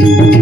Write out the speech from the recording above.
thank okay. you